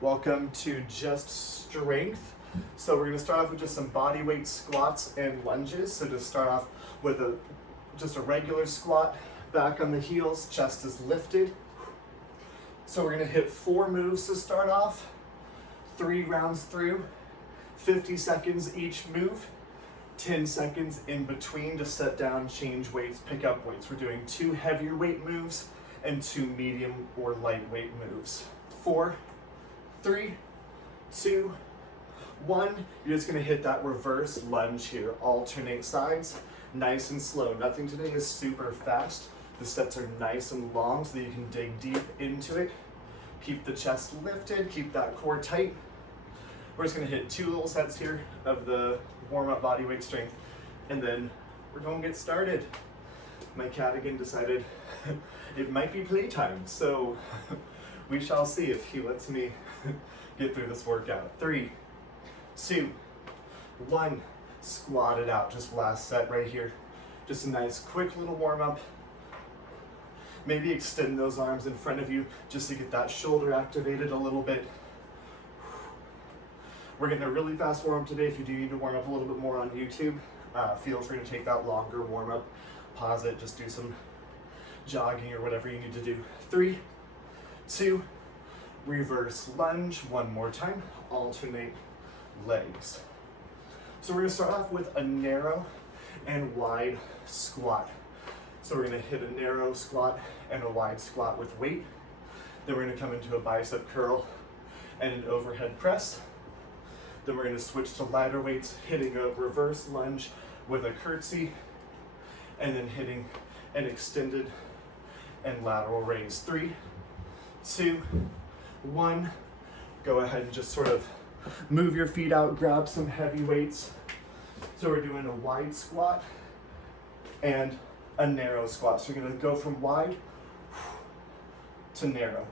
Welcome to Just Strength. So we're going to start off with just some body weight squats and lunges. So to start off with just a regular squat, back on the heels, chest is lifted. So we're going to hit 4 moves to start off, 3 rounds through, 50 seconds each move, 10 seconds in between to set down, change weights, pick up weights. We're doing 2 heavier weight moves and 2 medium or lightweight moves. 4, 3, 2, 1. You're just gonna hit that reverse lunge here. Alternate sides, nice and slow. Nothing today is super fast. The sets are nice and long so that you can dig deep into it. Keep the chest lifted, keep that core tight. We're just gonna hit 2 little sets here of the warm-up body weight strength, and then we're gonna get started. My cat again decided it might be playtime, so we shall see if he lets me get through this workout. 3, 2, 1, squat it out. Just last set right here. Just a nice quick little warm up. Maybe extend those arms in front of you just to get that shoulder activated a little bit. We're getting a really fast warm up today. If you do need to warm up a little bit more on YouTube, feel free to take that longer warm up, pause it, just do some jogging or whatever you need to do. 3, 2, reverse lunge. One more time, alternate legs. So we're gonna start off with a narrow and wide squat. So we're gonna hit a narrow squat and a wide squat with weight. Then we're gonna come into a bicep curl and an overhead press. Then we're gonna switch to lighter weights, hitting a reverse lunge with a curtsy, and then hitting an extended and lateral raise. 3, 2, 1. Go ahead and just sort of move your feet out, grab some heavy weights. So we're doing a wide squat and a narrow squat. So you're gonna go from wide to narrow.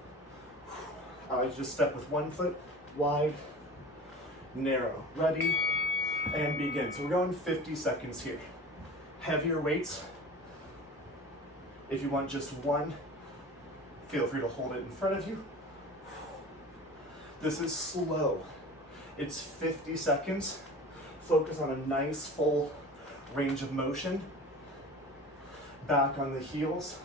I like to just step with 1 foot, wide, narrow. Ready, and begin. So we're going 50 seconds here. Heavier weights. If you want just 1, feel free to hold it in front of you. This is slow. It's 50 seconds. Focus on a nice full range of motion. Back on the heels.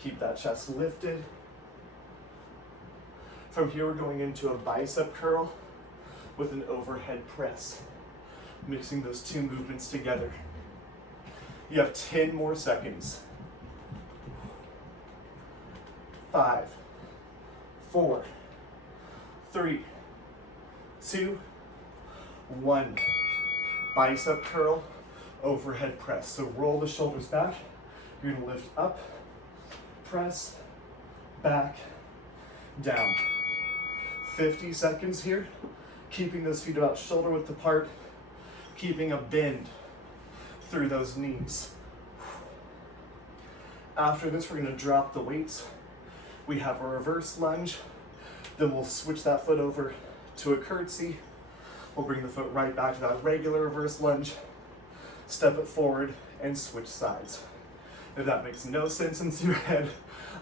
Keep that chest lifted. From here, we're going into a bicep curl with an overhead press. Mixing those 2 movements together. You have 10 more seconds. 5, 4, 3, 2, 1. Bicep curl, overhead press. So roll the shoulders back. You're gonna lift up, press, back, down. 50 seconds here. Keeping those feet about shoulder width apart. Keeping a bend through those knees. After this, we're gonna drop the weights. We have a reverse lunge. Then we'll switch that foot over to a curtsy. We'll bring the foot right back to that regular reverse lunge. Step it forward and switch sides. If that makes no sense into your head,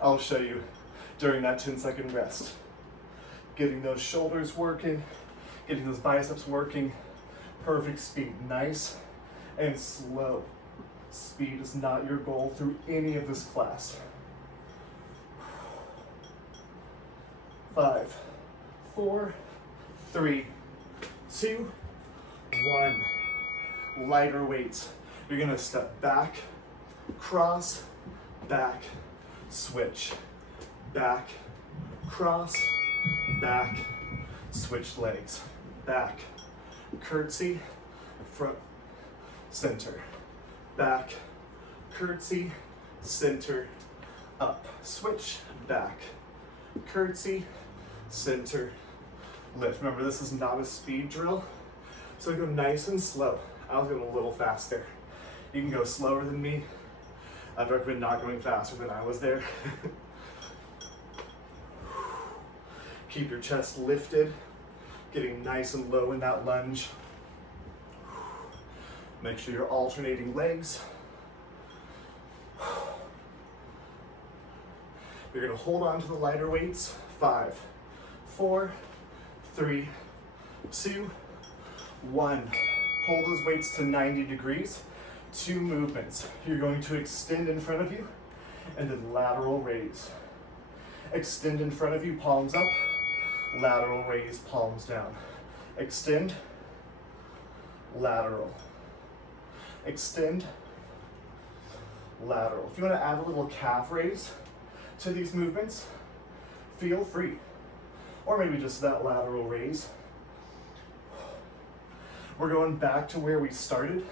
I'll show you during that 10-second rest. Getting those shoulders working, getting those biceps working. Perfect speed, nice and slow. Speed is not your goal through any of this class. 5, 4, 3, 2, 1. Lighter weights. You're gonna step back, cross, back, switch. Back, cross, back, switch legs. Back, curtsy, front, center. Back, curtsy, center, up. Switch, back, curtsy, center, lift. Remember, this is not a speed drill, so go nice and slow. I was going a little fast there. You can go slower than me. I'd recommend not going faster than I was there. Keep your chest lifted, getting nice and low in that lunge. Make sure you're alternating legs. You're gonna hold on to the lighter weights. 5, 4, 3, 2, 1. Pull those weights to 90 degrees. 2 movements. You're going to extend in front of you and then lateral raise. Extend in front of you, palms up. Lateral raise, palms down. Extend, lateral. Extend, lateral. If you want to add a little calf raise to these movements, feel free. Or maybe just that lateral raise. We're going back to where we started.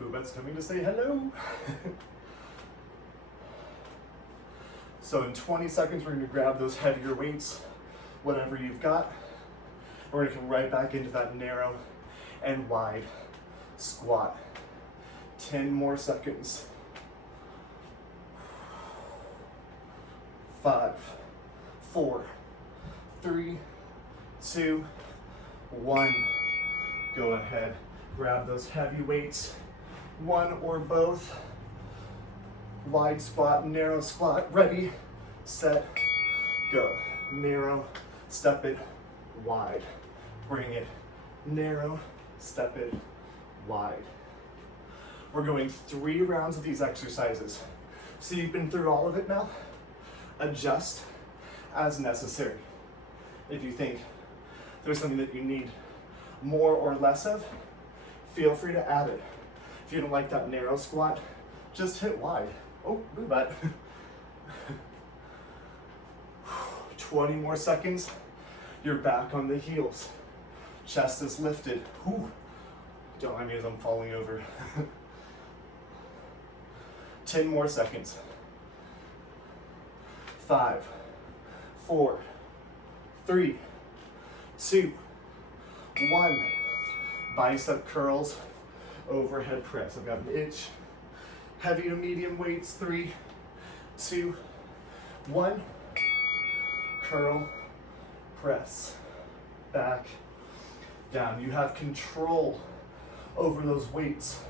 Boobette's coming to say hello. So in 20 seconds, we're going to grab those heavier weights, whatever you've got. We're going to come right back into that narrow and wide squat. 10 more seconds. 5, 4, 3, 2, 1. Go ahead, grab those heavy weights, one or both. Wide squat, narrow squat, ready, set, go. Narrow, step it, wide. Bring it, narrow, step it, wide. We're going 3 rounds of these exercises. So you've been through all of it now. Adjust as necessary. If you think there's something that you need more or less of, feel free to add it. If you don't like that narrow squat, just hit wide. Oh, move that. 20 more seconds. You're back on the heels. Chest is lifted. Whew. Don't mind me as I'm falling over. 10 more seconds. 5, 4, 3, 2, 1. Bicep curls, overhead press. I've got an itch. Heavy to medium weights. 3, 2, 1. Curl, press, back, down. You have control over those weights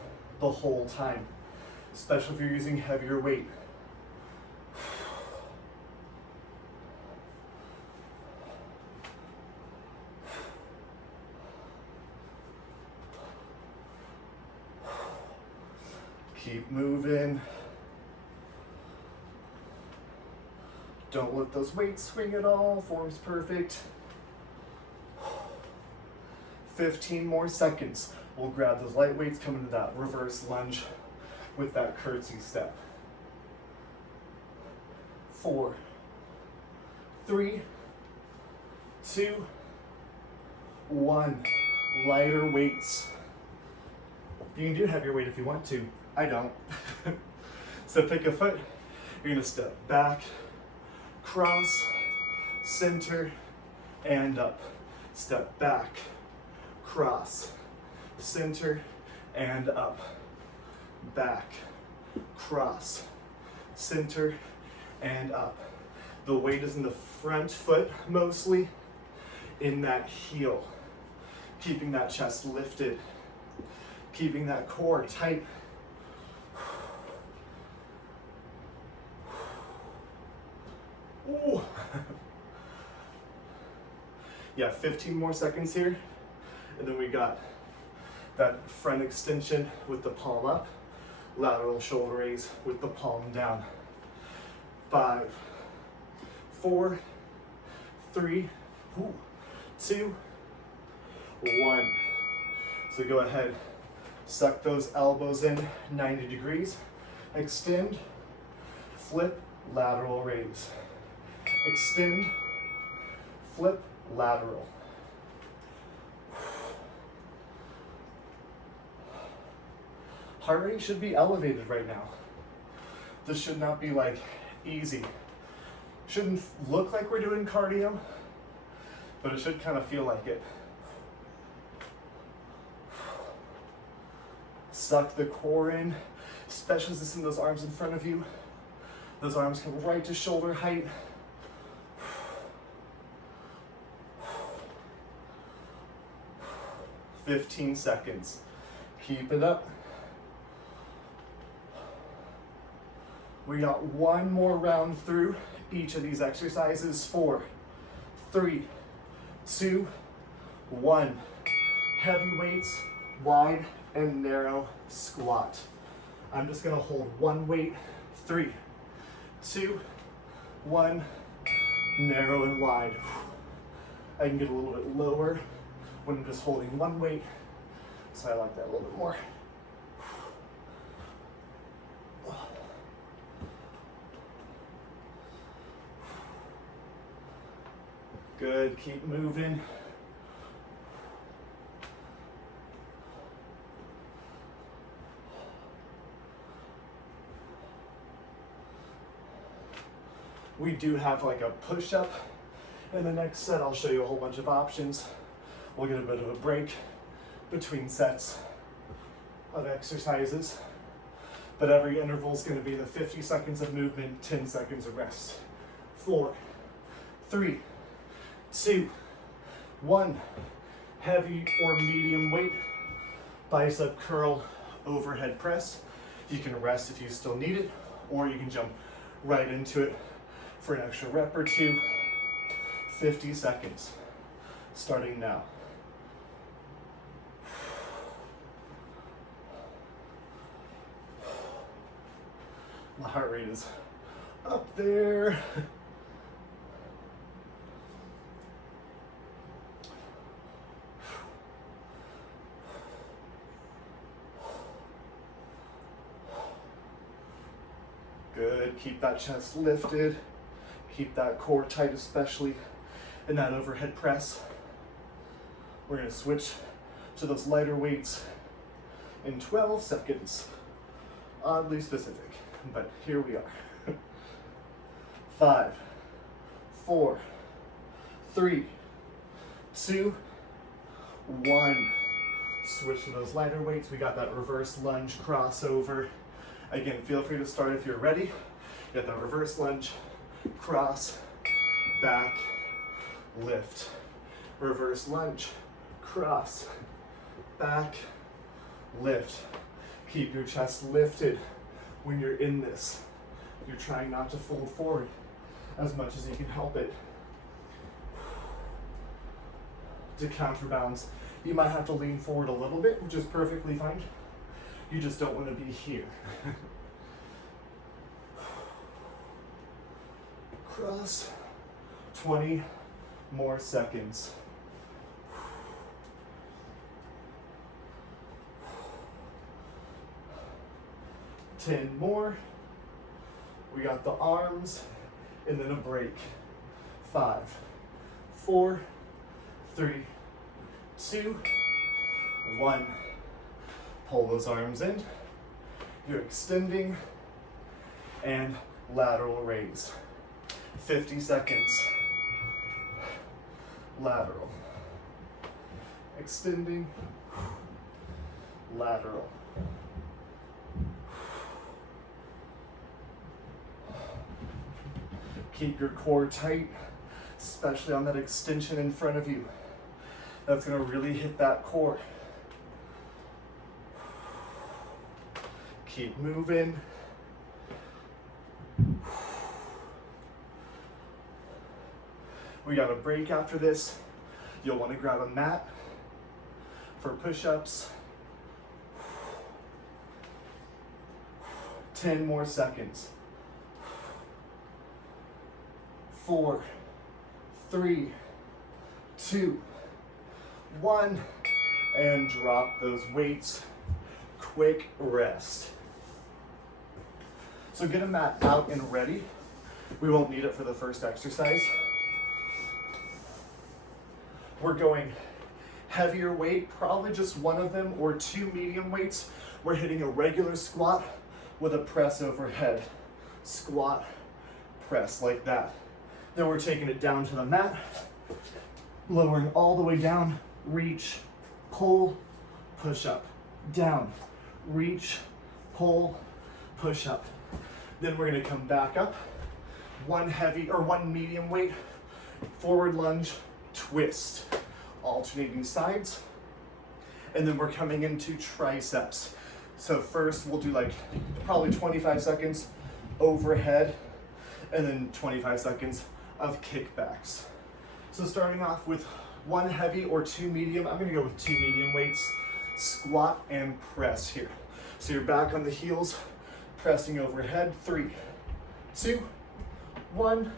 the whole time, especially if you're using heavier weight. Keep moving. Don't let those weights swing at all. Form's perfect. 15 more seconds. We'll grab those light weights, come into that reverse lunge with that curtsy step. 4, 3, 2, 1. Lighter weights. You can do heavier weight if you want to. I don't. So pick a foot. You're gonna step back, cross, center, and up. Step back, cross, center, and up. Back, cross, center, and up. The weight is in the front foot mostly, in that heel. Keeping that chest lifted, keeping that core tight. Ooh. Yeah, 15 more seconds here. And then we got that front extension with the palm up, lateral shoulder raise with the palm down. 5, 4, 3, 2, 1. So go ahead, suck those elbows in 90 degrees, extend, flip, lateral raise. Extend, flip, lateral. Heart rate should be elevated right now. This should not be like easy. Shouldn't look like we're doing cardio, but it should kind of feel like it. Suck the core in, especially as in those arms in front of you. Those arms come right to shoulder height. 15 seconds. Keep it up. We got one more round through each of these exercises. 4, 3, 2, 1. Heavy weights, wide and narrow squat. I'm just gonna hold one weight. 3, 2, 1. Narrow and wide. I can get a little bit lower when I'm just holding one weight, so I like that a little bit more. Good, keep moving. We do have like a push-up in the next set. I'll show you a whole bunch of options. We'll get a bit of a break between sets of exercises, but every interval is going to be the 50 seconds of movement, 10 seconds of rest. 4, 3, 2, 1. Heavy or medium weight, bicep curl, overhead press. You can rest if you still need it, or you can jump right into it for an extra rep or two. 50 seconds, starting now. My heart rate is up there. Good, keep that chest lifted. Keep that core tight, especially in that overhead press. We're gonna switch to those lighter weights in 12 seconds. Oddly specific, but here we are. 5, 4, 3, 2, 1. Switch to those lighter weights. We got that reverse lunge crossover. Again, feel free to start if you're ready. Get that reverse lunge, cross, back, lift. Reverse lunge, cross, back, lift. Keep your chest lifted when you're in this. You're trying not to fold forward as much as you can help it. To counterbalance, you might have to lean forward a little bit, which is perfectly fine. You just don't want to be here. Cross. 20 more seconds. Ten more. We got the arms and then a break. 5, 4, 3, 2, 1. Pull those arms in. You're extending and lateral raise. 50 seconds. Lateral. Extending. Lateral. Keep your core tight, especially on that extension in front of you. That's going to really hit that core. Keep moving. We got a break after this. You'll want to grab a mat for push-ups. 10 more seconds. 4, 3, 2, 1, and drop those weights. Quick rest. So get a mat out and ready. We won't need it for the first exercise. We're going heavier weight, probably just one of them or two medium weights. We're hitting a regular squat with a press overhead. Squat, press like that. Then we're taking it down to the mat, lowering all the way down, reach, pull, push up, down, reach, pull, push up. Then we're gonna come back up, one medium weight, forward lunge, twist, alternating sides. And then we're coming into triceps. So first we'll do like probably 25 seconds overhead, and then 25 seconds of kickbacks. So starting off with one heavy or two medium, I'm gonna go with two medium weights, squat and press here. So you're back on the heels, pressing overhead, 3, 2, 1,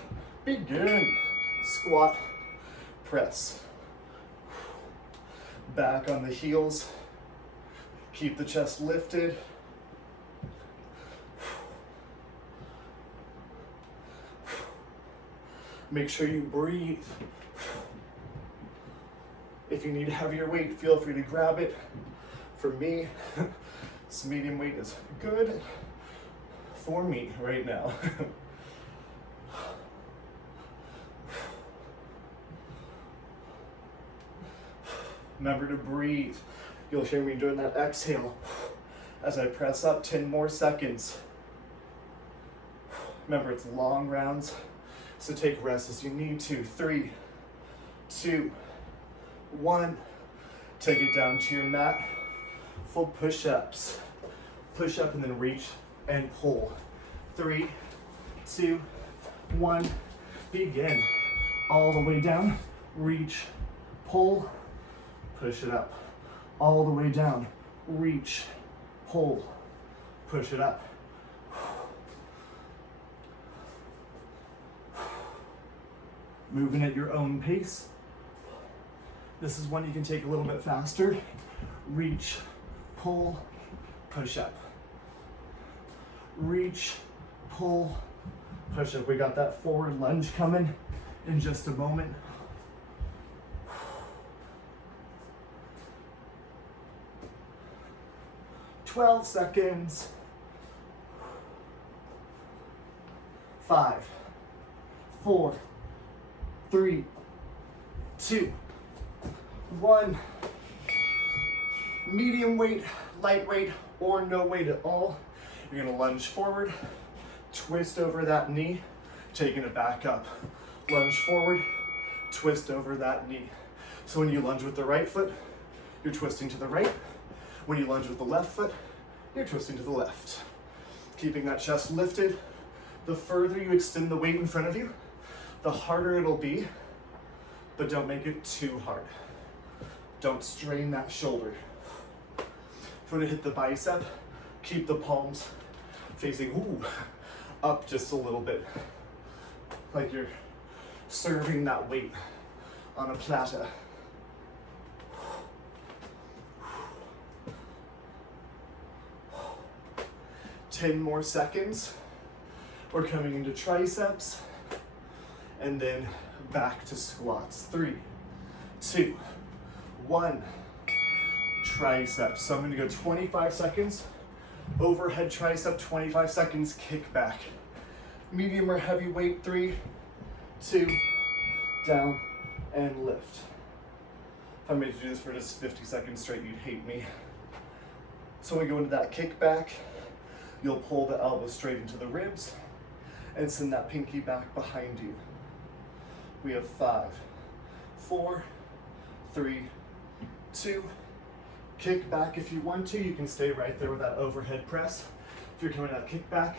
begin. Squat, press. Back on the heels, keep the chest lifted. Make sure you breathe. If you need heavier weight, feel free to grab it. For me, this medium weight is good for me right now. Remember to breathe. You'll hear me doing that exhale as I press up, 10 more seconds. Remember, it's long rounds, so take rest as you need to. 3, 2, 1. Take it down to your mat. Full push-ups. Push up and then reach and pull. 3, 2, 1. Begin. All the way down. Reach, pull, push it up. All the way down. Reach, pull, push it up. Moving at your own pace. This is one you can take a little bit faster. Reach, pull, push up. Reach, pull, push up. We got that forward lunge coming in just a moment. "12 seconds. 5, 4, 3, 2, 1. Medium weight, lightweight, or no weight at all. You're gonna lunge forward, twist over that knee, taking it back up. Lunge forward, twist over that knee. So when you lunge with the right foot, you're twisting to the right. When you lunge with the left foot, you're twisting to the left. Keeping that chest lifted. The further you extend the weight in front of you, the harder it'll be, but don't make it too hard. Don't strain that shoulder. If you want to hit the bicep, keep the palms facing up just a little bit, like you're serving that weight on a platter. "10 more seconds. We're coming into triceps and then back to squats. 3, 2, 1. Triceps. So I'm gonna go 25 seconds. Overhead tricep, 25 seconds, kick back. Medium or heavy weight, 3, 2, down, and lift. If I made you do this for just 50 seconds straight, you'd hate me. So when we go into that kick back, you'll pull the elbow straight into the ribs and send that pinky back behind you. We have 5, 4, 3, 2. Kick back if you want to. You can stay right there with that overhead press. If you're coming out kick back,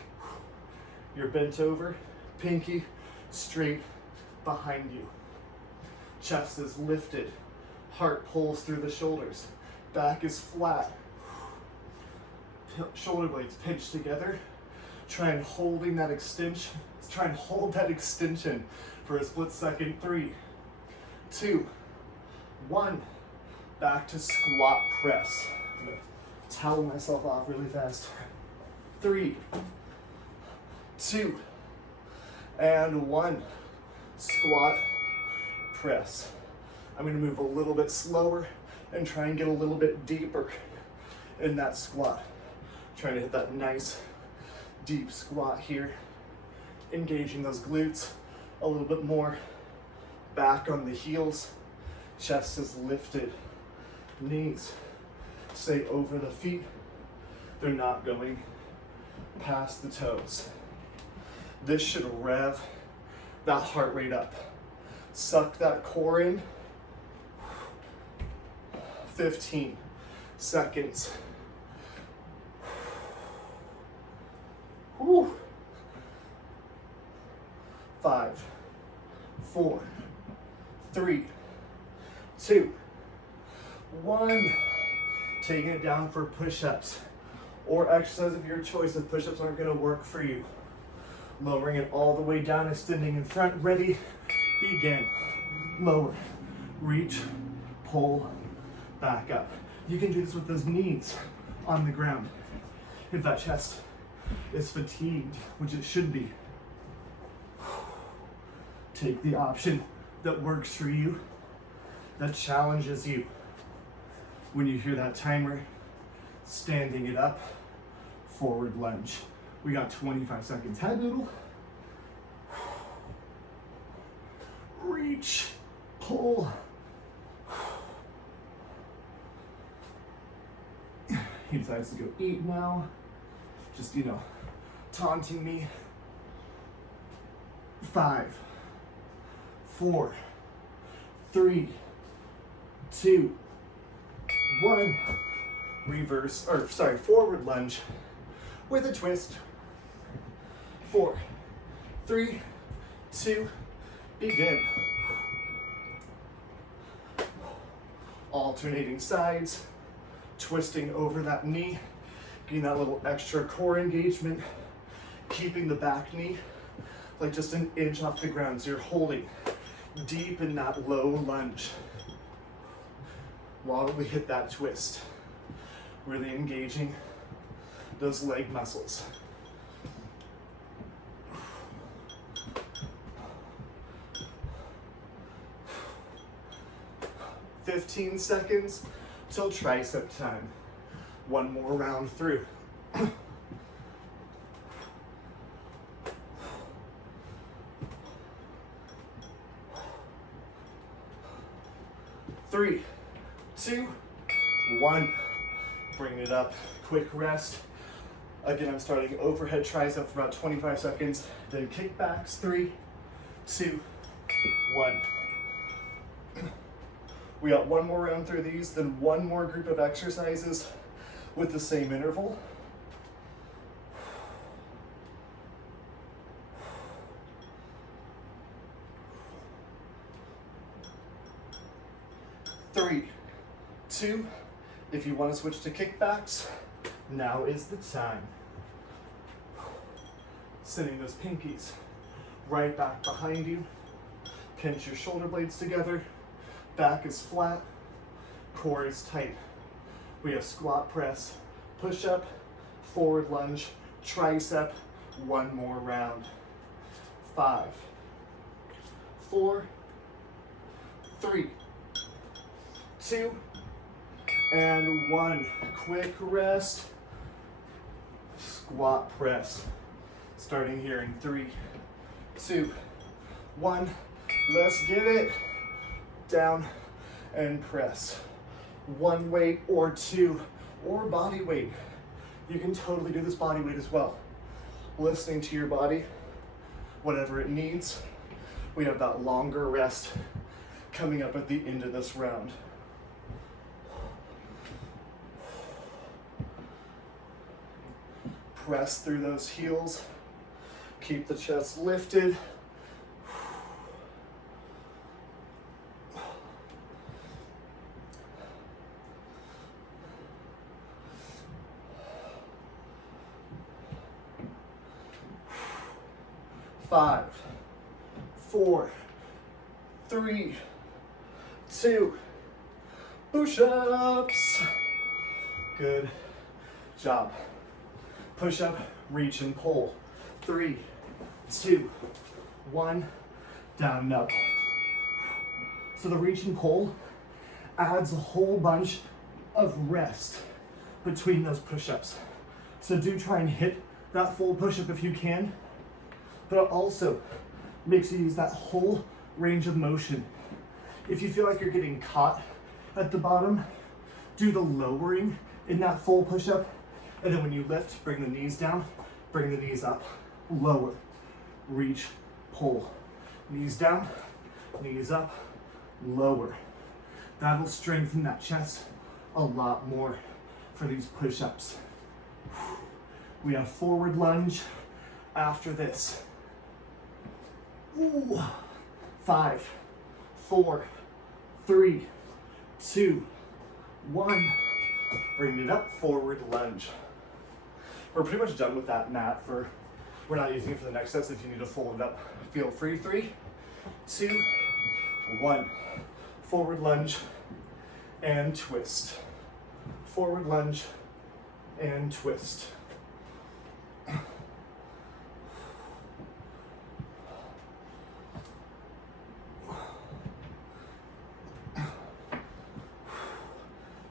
you're bent over, pinky straight behind you. Chest is lifted, heart pulls through the shoulders, back is flat. Shoulder blades pinch together. Try and hold that extension for a split second. 3, 2, 1. Back to squat press. I'm gonna towel myself off really fast. 3, 2, and 1. Squat press. I'm gonna move a little bit slower and try and get a little bit deeper in that squat. Trying to hit that nice deep squat here. Engaging those glutes a little bit more. Back on the heels. Chest is lifted. Knees stay over the feet. They're not going past the toes. This should rev that heart rate up. Suck that core in. 15 seconds. Whew. 5, 4, 3, 2, 1. Taking it down for push-ups or exercise of your choice if push-ups aren't going to work for you. Lowering it all the way down, extending in front, ready, begin. Lower, reach, pull, back up. You can do this with those knees on the ground. If that chest is fatigued, which it should be, take the option that works for you, that challenges you. When you hear that timer, standing it up, forward lunge. We got 25 seconds. Head noodle. Reach, pull. He decides to go eat now. Just, taunting me. 5, 4, 3, 2, 1. Forward lunge with a twist. 4, 3, 2, begin. Alternating sides, twisting over that knee, getting that little extra core engagement, keeping the back knee like just an inch off the ground, so you're holding deep in that low lunge while we hit that twist, really engaging those leg muscles. "15 seconds till tricep time. One more round through. 3, 2, 1. Bring it up, quick rest. Again, I'm starting overhead tricep for about 25 seconds, then kickbacks. 3, 2, 1. We got one more round through these, then one more group of exercises with the same interval. 3, 2. If you want to switch to kickbacks, now is the time. Sending those pinkies right back behind you. Pinch your shoulder blades together. Back is flat, core is tight. We have squat press, push up, forward lunge, tricep. One more round. 5, 4, 3, 2, and 1. Quick rest. Squat press. Starting here in 3, 2, 1. Let's get it. Down and press. One weight or two, or body weight. You can totally do this body weight as well. Listening to your body, whatever it needs. We have that longer rest coming up at the end of this round. Press through those heels. Keep the chest lifted. 5, 4, 3, 2. Push-ups. Good job. Push up, reach and pull. 3, 2, 1. Down and up. So the reach and pull adds a whole bunch of rest between those push-ups. So do try and hit that full push-up if you can, but it also makes you use that whole range of motion. If you feel like you're getting caught at the bottom, do the lowering in that full push-up, and then when you lift, bring the knees down, bring the knees up, lower, reach, pull. Knees down, knees up, lower. That'll strengthen that chest a lot more for these push-ups. We have forward lunge after this. Ooh. 5, 4, 3, 2, 1. Bring it up, forward lunge. We're pretty much done with that mat we're not using it for the next sets. If you need to fold it up, feel free. 3, 2, 1. Forward lunge and twist. Forward lunge and twist.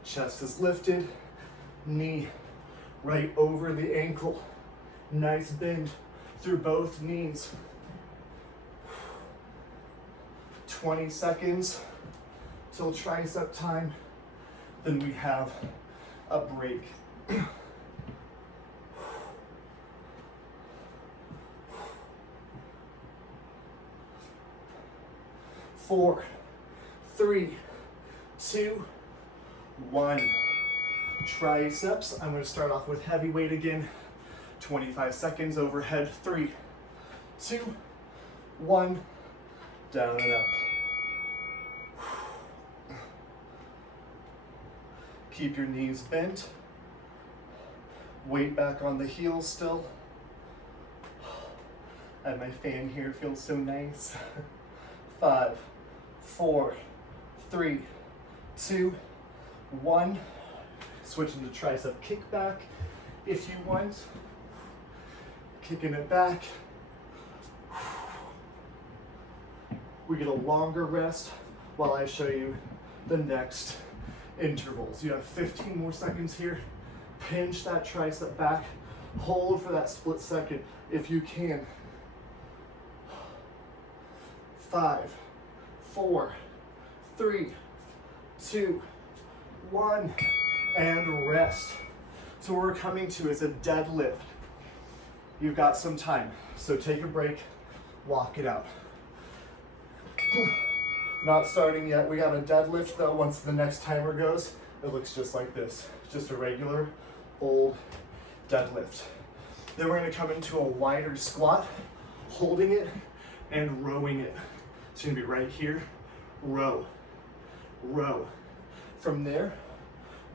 Chest is lifted, knee right over the ankle. Nice bend through both knees. 20 seconds till tricep time. Then we have a break. 4, 3, 2, 1. Triceps. I'm going to start off with heavy weight again. 25 seconds overhead. 3, 2, 1. Down and up. Keep your knees bent. Weight back on the heels still. And my fan here feels so nice. 5, 4, 3, 2, 1. Switch into tricep kickback if you want. Kicking it back. We get a longer rest while I show you the next intervals. You have 15 more seconds here. Pinch that tricep back. Hold for that split second if you can. 5, 4, 3, 2, 1, and rest. So what we're coming to is a deadlift. You've got some time, so take a break, walk it out. Not starting yet. We got a deadlift though. Once the next timer goes, it looks just like this. Just a regular old deadlift. Then we're gonna come into a wider squat, holding it and rowing it. It's gonna be right here, row, row. From there,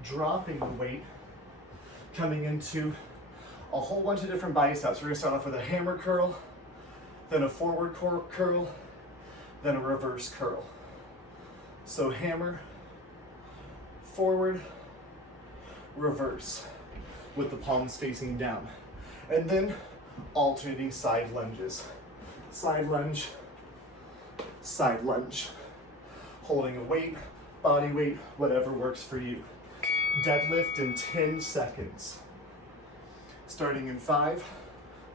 dropping the weight, coming into a whole bunch of different biceps. We're gonna start off with a hammer curl, then a forward curl, then a reverse curl. So hammer, forward, reverse, with the palms facing down. And then alternating side lunges. Side lunge, side lunge. Holding a weight, body weight, whatever works for you. Deadlift in 10 seconds. Starting in 5,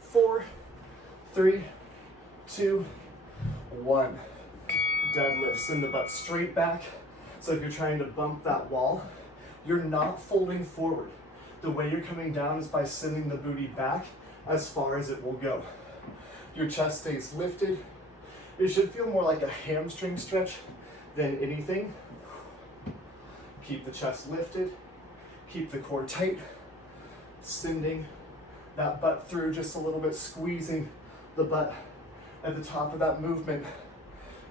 4, 3, 2, 1. Deadlift, send the butt straight back. So if you're trying to bump that wall, you're not folding forward. The way you're coming down is by sending the booty back as far as it will go. Your chest stays lifted. It should feel more like a hamstring stretch than anything. Keep the chest lifted. Keep the core tight. Sending that butt through just a little bit, squeezing the butt at the top of that movement.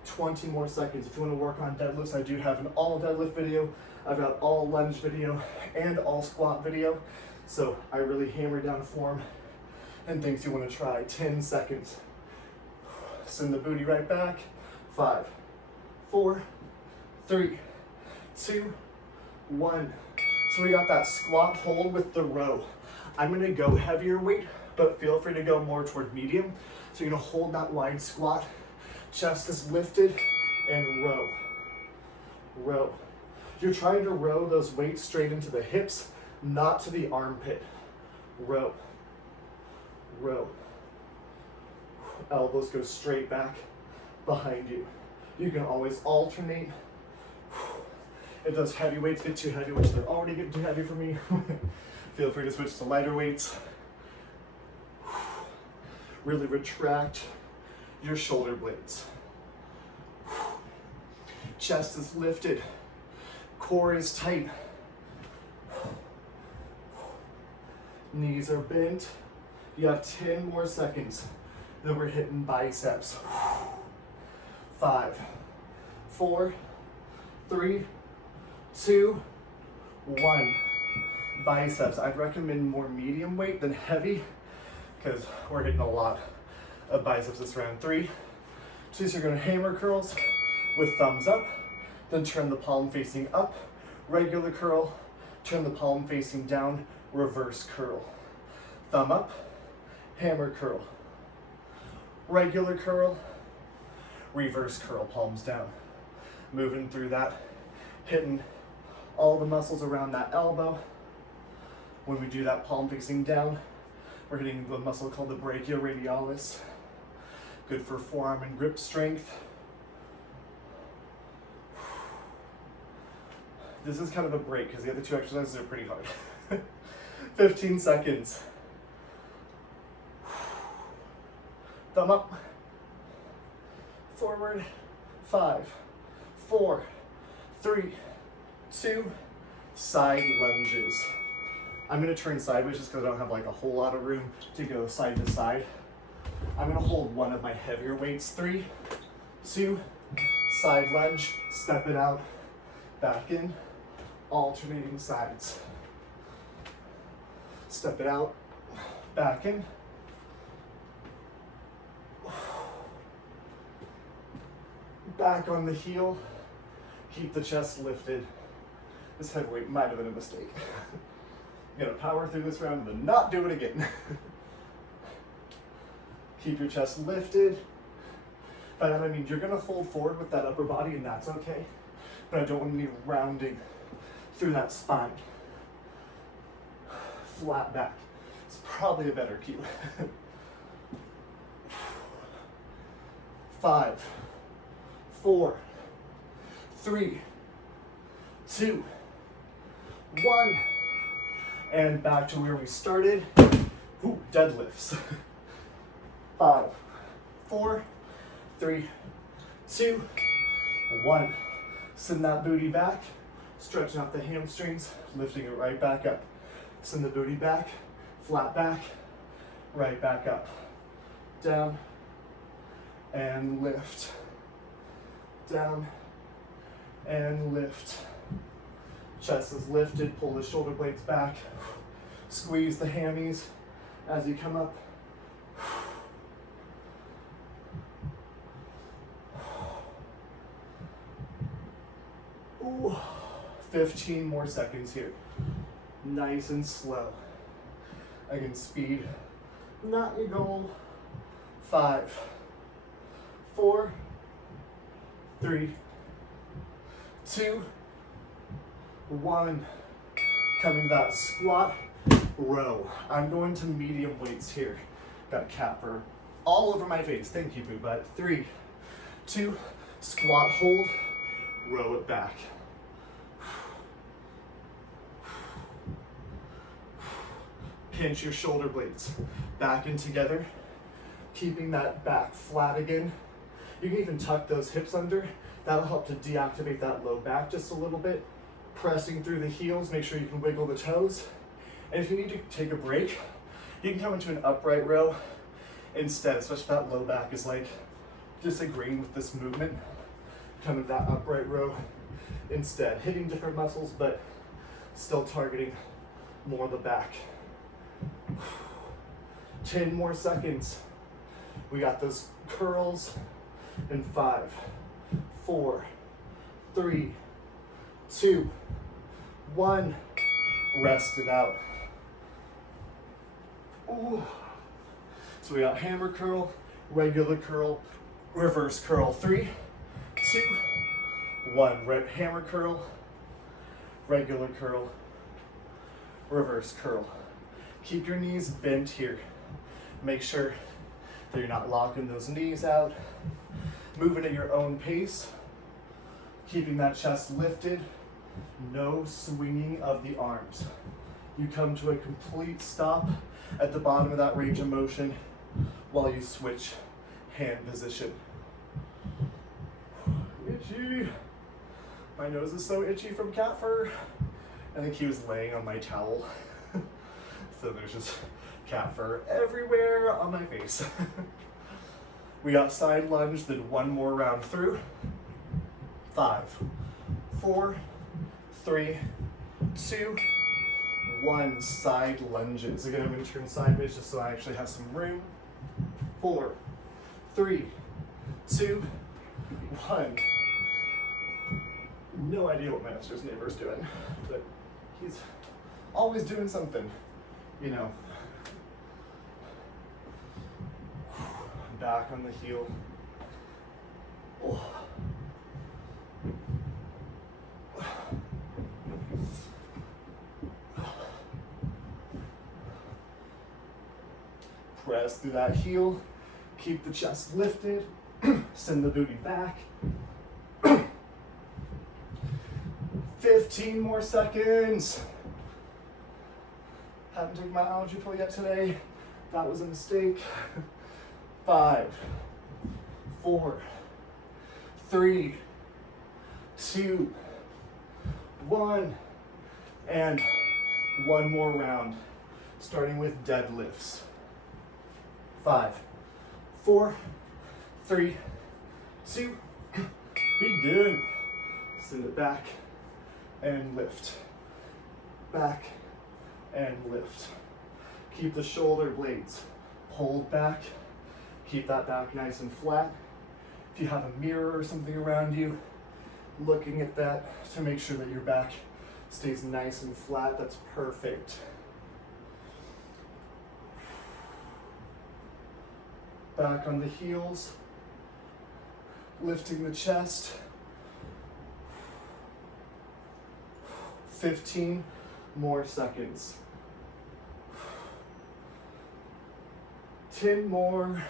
20 more seconds. If you want to work on deadlifts, I do have an all deadlift video. I've got all lunge video and all squat video. So I really hammer down form and things you want to try. 10 seconds. Send the booty right back. 5, 4, 3, 2, 1. So we got that squat hold with the row. I'm gonna go heavier weight, but feel free to go more toward medium. So you're gonna hold that wide squat. Chest is lifted and row. Row. You're trying to row those weights straight into the hips, not to the armpit. Row. Row. Elbows go straight back behind you. You can always alternate. If those heavy weights get too heavy, which they're already getting too heavy for me, feel free to switch to lighter weights. Really retract your shoulder blades. Chest is lifted. Core is tight. Knees are bent. You have 10 more seconds. Then we're hitting biceps. 5, 4, 3, 2, 1. Biceps. I'd recommend more medium weight than heavy because we're hitting a lot of biceps this round. 3, 2, so you're going to hammer curls with thumbs up, then turn the palm facing up, regular curl, turn the palm facing down, reverse curl. Thumb up, hammer curl, regular curl, reverse curl, palms down. Moving through that, hitting all the muscles around that elbow. When we do that palm facing down, we're hitting the muscle called the brachioradialis. Good for forearm and grip strength. This is kind of a break because the other two exercises are pretty hard. 15 seconds. Thumb up. Forward. 5, 4, 3, 2, side lunges. I'm gonna turn sideways just because I don't have like a whole lot of room to go side to side. I'm gonna hold one of my heavier weights. 3, 2, side lunge, step it out, back in, alternating sides. Step it out, back in. Back on the heel, keep the chest lifted. This heavy weight might have been a mistake. I'm gonna power through this round and then not do it again. Keep your chest lifted. By that I mean you're gonna fold forward with that upper body and that's okay, but I don't want any rounding through that spine. Flat back. It's probably a better cue. 5, 4, 3, 2, 1. And back to where we started. Ooh, deadlifts. 5, 4, 3, 2, 1. Send that booty back, stretching out the hamstrings, lifting it right back up. Send the booty back, flat back, right back up. Down, and lift. Down, and lift. Chest is lifted, pull the shoulder blades back. Squeeze the hammies as you come up. Ooh, 15 more seconds here. Nice and slow. Again, speed, not your goal. 5, 4, 3, 2, 1. Coming to that squat row. I'm going to medium weights here. Got a capper all over my face. Thank you, boo butt. 3, 2, squat, hold, row it back. Pinch your shoulder blades back in together, keeping that back flat again. You can even tuck those hips under. That'll help to deactivate that low back just a little bit. Pressing through the heels, make sure you can wiggle the toes. And if you need to take a break, you can come into an upright row instead, especially if that low back is like disagreeing with this movement. Come into that upright row instead, hitting different muscles, but still targeting more of the back. 10 more seconds. We got those curls in 5, 4, 3, 2, 1. Rest it out. Ooh. So we got hammer curl, regular curl, reverse curl. 3, 2, 1. Hammer curl, regular curl, reverse curl. Keep your knees bent here. Make sure that you're not locking those knees out. Moving at your own pace. Keeping that chest lifted. No swinging of the arms. You come to a complete stop at the bottom of that range of motion while you switch hand position. Itchy. My nose is so itchy from cat fur. I think he was laying on my towel. So there's just cat fur everywhere on my face. We got side lunge, then one more round through. 5, 4, 3, 2, 1. Side lunges. Again, I'm going to turn sideways just so I actually have some room. 4, 3, 2, 1. No idea what my upstairs neighbor's doing, but he's always doing something, you know. Back on the heel. Oh. Press through that heel. Keep the chest lifted. Send the booty back. 15 more seconds. Haven't taken my allergy pill yet today. That was a mistake. 5, 4, 3, 2, 1, and one more round, starting with deadlifts. 5, 4, 3, 2, begin. Send it back and lift. Back and lift. Keep the shoulder blades pulled back. Keep that back nice and flat. If you have a mirror or something around you, looking at that to make sure that your back stays nice and flat, that's perfect. Back on the heels, lifting the chest. 15 more seconds. 10 more.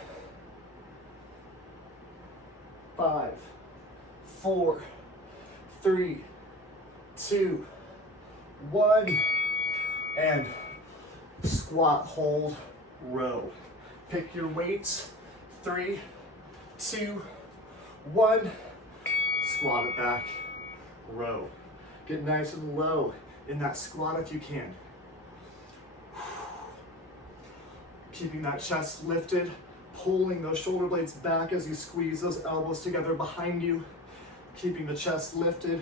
5, 4, 3, 2, 1, and squat, hold, row. Pick your weights. 3, 2, 1. Squat it back, row. Get nice and low in that squat if you can. Keeping that chest lifted. Pulling those shoulder blades back as you squeeze those elbows together behind you. Keeping the chest lifted.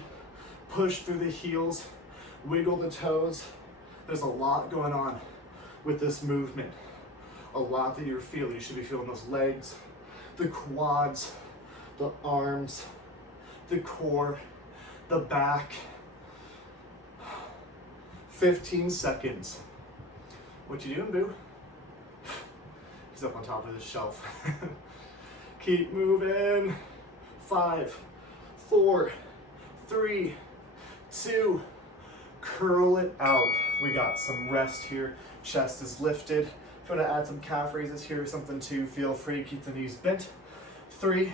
Push through the heels. Wiggle the toes. There's a lot going on with this movement. A lot that you're feeling. You should be feeling those legs, the quads, the arms, the core, the back. 15 seconds. What you doing, boo? He's up on top of this shelf. Keep moving. 5, 4, 3, 2, curl it out. We got some rest here. Chest is lifted. If you want to add some calf raises here or something too, feel free. Keep the knees bent. 3,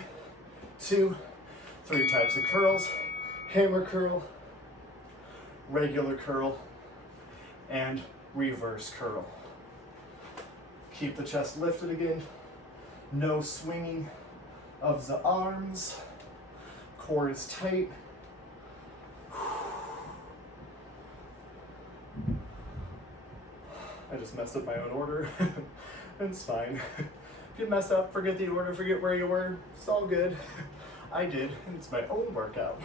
2, 3 types of curls. Hammer curl, regular curl, and reverse curl. Keep the chest lifted again. No swinging of the arms. Core is tight. I just messed up my own order. It's fine. If you mess up, forget the order, forget where you were, it's all good. I did, and it's my own workout.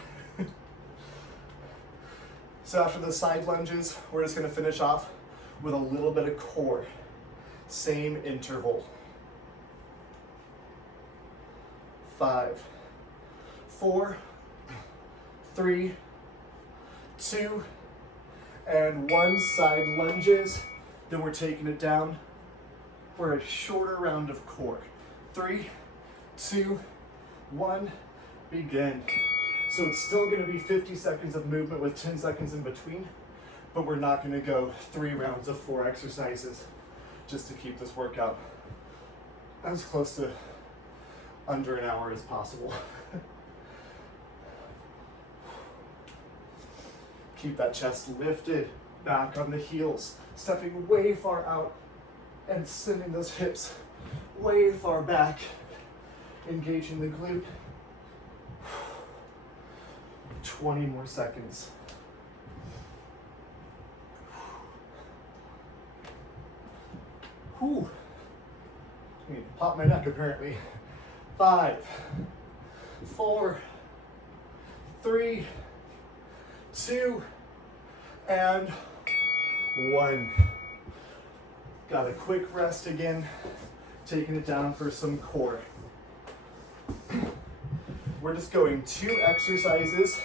So after the side lunges, we're just gonna finish off with a little bit of core. Same interval. 5, 4, 3, 2, and 1. Side lunges. Then we're taking it down for a shorter round of core. 3, 2, 1, begin. So it's still gonna be 50 seconds of movement with 10 seconds in between, but we're not gonna go 3 rounds of 4 exercises just to keep this workout as close to under an hour as possible. Keep that chest lifted, back on the heels, stepping way far out and sending those hips way far back, engaging the glute. 20 more seconds. Whew. I need to pop my neck apparently. 5, 4, 3, 2, and 1. Got a quick rest again, taking it down for some core. We're just going 2 exercises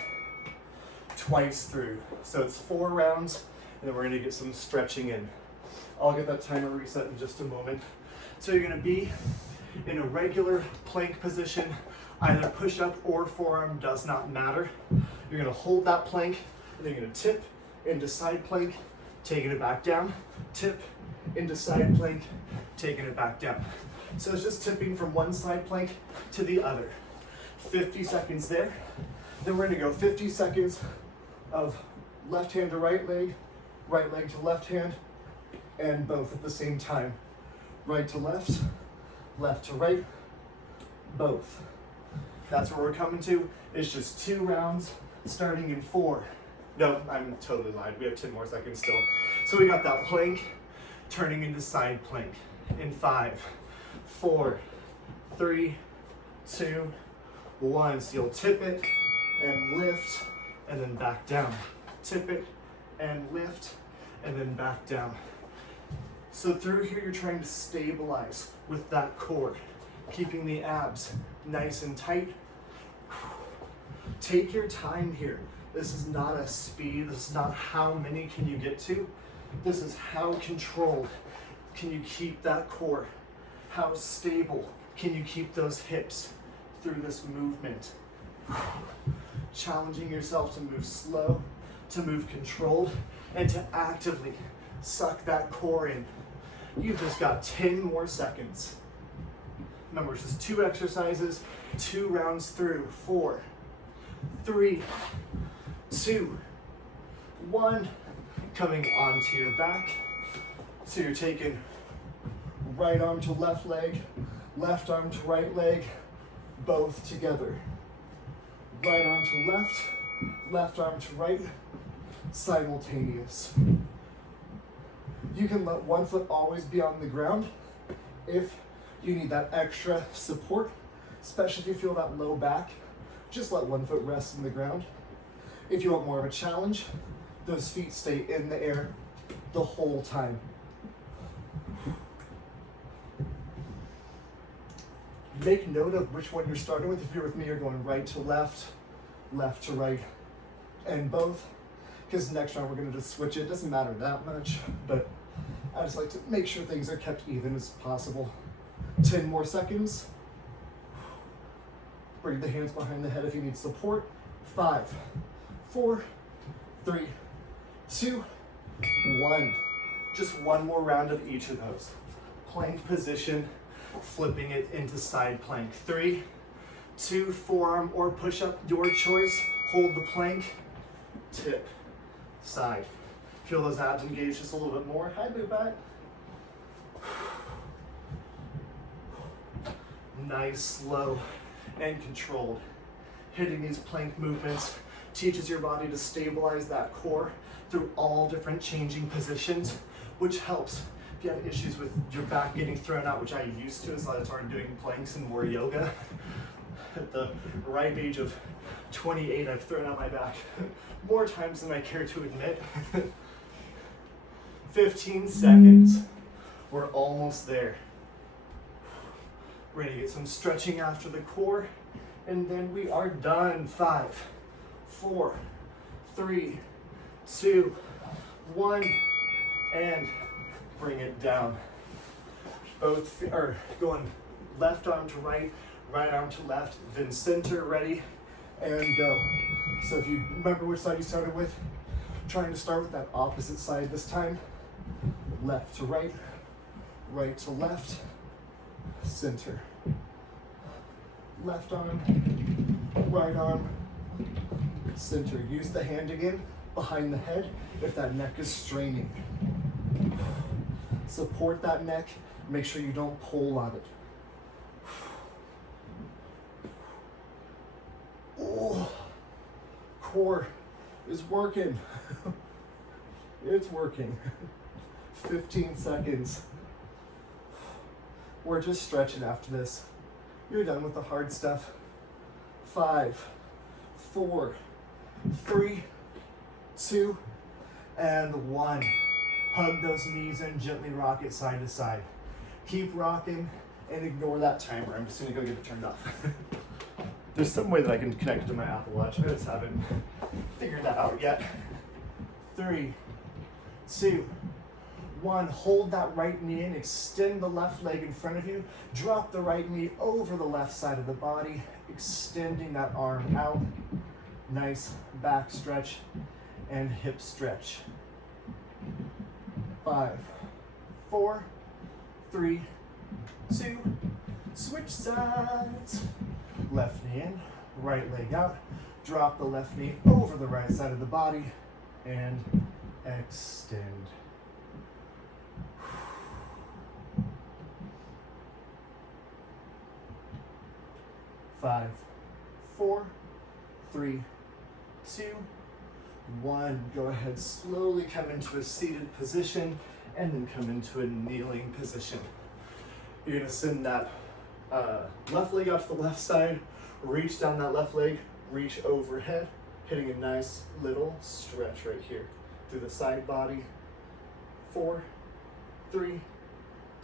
twice through. So it's 4 rounds, and then we're gonna get some stretching in. I'll get that timer reset in just a moment. So you're gonna be in a regular plank position, either push up or forearm, does not matter. You're gonna hold that plank, and then you're gonna tip into side plank, taking it back down, tip into side plank, taking it back down. So it's just tipping from one side plank to the other. 50 seconds there. Then we're gonna go 50 seconds of left hand to right leg to left hand, and both at the same time. Right to left, left to right, both. That's where we're coming to. It's just 2 rounds starting in 4. No, I'm totally lying. We have 10 more seconds still. So we got that plank turning into side plank in 5, 4, 3, 2, 1. So you'll tip it and lift and then back down. Tip it and lift and then back down. So through here, you're trying to stabilize with that core, keeping the abs nice and tight. Take your time here. This is not a speed. This is not how many can you get to. This is how controlled can you keep that core? How stable can you keep those hips through this movement? Challenging yourself to move slow, to move controlled, and to actively suck that core in. You've just got 10 more seconds. Remember, it's just 2 exercises, 2 rounds through. 4, 3, 2, 1. Coming onto your back. So you're taking right arm to left leg, left arm to right leg, both together. Right arm to left, left arm to right, simultaneous. You can let one foot always be on the ground if you need that extra support, especially if you feel that low back. Just let one foot rest in the ground. If you want more of a challenge, those feet stay in the air the whole time. Make note of which one you're starting with. If you're with me, you're going right to left, left to right, and both. Because next round we're going to just switch it. It doesn't matter that much, but I just like to make sure things are kept even as possible. 10 more seconds. Bring the hands behind the head if you need support. 5, 4, 3, 2, 1. Just one more round of each of those. Plank position, flipping it into side plank. 3, 2, forearm or push up, your choice. Hold the plank, tip, side. Feel those abs engage just a little bit more. Hi, move back. Nice, slow, and controlled. Hitting these plank movements teaches your body to stabilize that core through all different changing positions, which helps if you have issues with your back getting thrown out, which I used to, so I started doing planks and more yoga. At the ripe age of 28, I've thrown out my back more times than I care to admit. 15 seconds. We're almost there. We're gonna get some stretching after the core, and then we are done. 5, 4, 3, 2, 1, and bring it down. Both are going left arm to right, right arm to left, then center, ready, and go. So if you remember which side you started with, trying to start with that opposite side this time. Left to right, right to left, center. Left arm, right arm, center. Use the hand again behind the head if that neck is straining. Support that neck. Make sure you don't pull on it. Oh, core is working. It's working. 15 seconds. We're just stretching after this. You're done with the hard stuff. 5, 4, 3, 2, and 1. Hug those knees and gently rock it side to side. Keep rocking and ignore that timer. I'm just gonna go get it turned off. There's some way that I can connect it to my Apple Watch. I just haven't figured that out yet. 3, 2, 1. Hold that right knee in, extend the left leg in front of you, drop the right knee over the left side of the body, extending that arm out. Nice back stretch and hip stretch. 5, 4, 3, 2, switch sides. Left knee in, right leg out, drop the left knee over the right side of the body, and extend. 5, 4, 3, 2, 1. Go ahead, slowly come into a seated position and then come into a kneeling position. You're gonna send that left leg out to the left side, reach down that left leg, reach overhead, hitting a nice little stretch right here through the side body. 4, 3,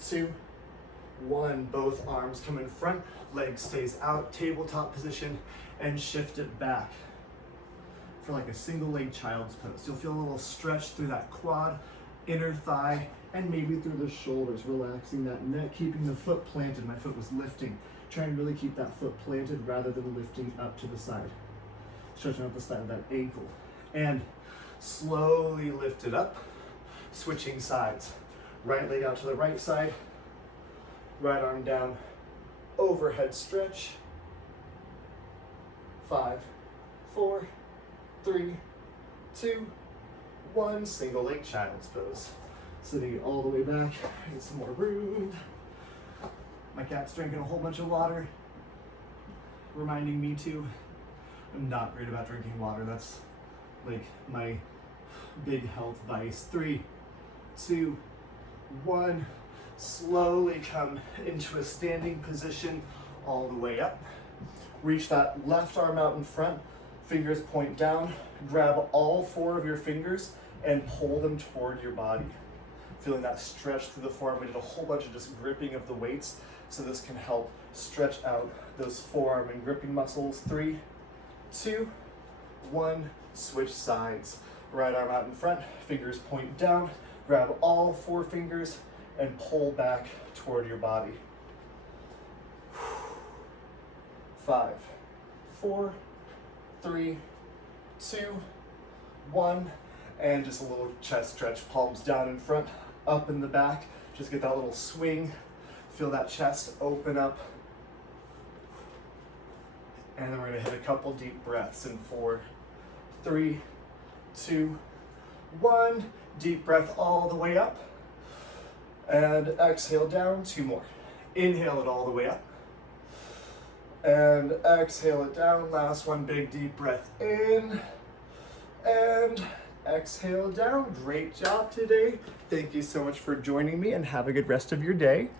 2, 1. Both arms come in front, leg stays out, tabletop position, and shift it back for like a single leg child's pose. You'll feel a little stretch through that quad, inner thigh, and maybe through the shoulders, relaxing that neck, keeping the foot planted. My foot was lifting. Try and really keep that foot planted rather than lifting up to the side. Stretching out the side of that ankle. And slowly lift it up, switching sides. Right leg out to the right side, right arm down, overhead stretch. 5, 4, 3, 2, 1. Single leg child's pose. Sitting all the way back, get some more room. My cat's drinking a whole bunch of water, reminding me to. I'm not great about drinking water. That's like my big health vice. 3, 2, 1. Slowly come into a standing position all the way up. Reach that left arm out in front, fingers point down, grab all 4 of your fingers and pull them toward your body. Feeling that stretch through the forearm. We did a whole bunch of just gripping of the weights, so this can help stretch out those forearm and gripping muscles. 3, 2, 1, switch sides. Right arm out in front, fingers point down, grab all 4 fingers and pull back toward your body. 5, 4, 3, 2, 1, and just a little chest stretch, palms down in front, up in the back. Just get that little swing, feel that chest open up. And then we're gonna hit a couple deep breaths in 4, 3, 2, 1. Deep breath all the way up. And exhale down, 2 more. Inhale it all the way up. And exhale it down. Last one, big deep breath in. And exhale down. Great job today. Thank you so much for joining me and have a good rest of your day.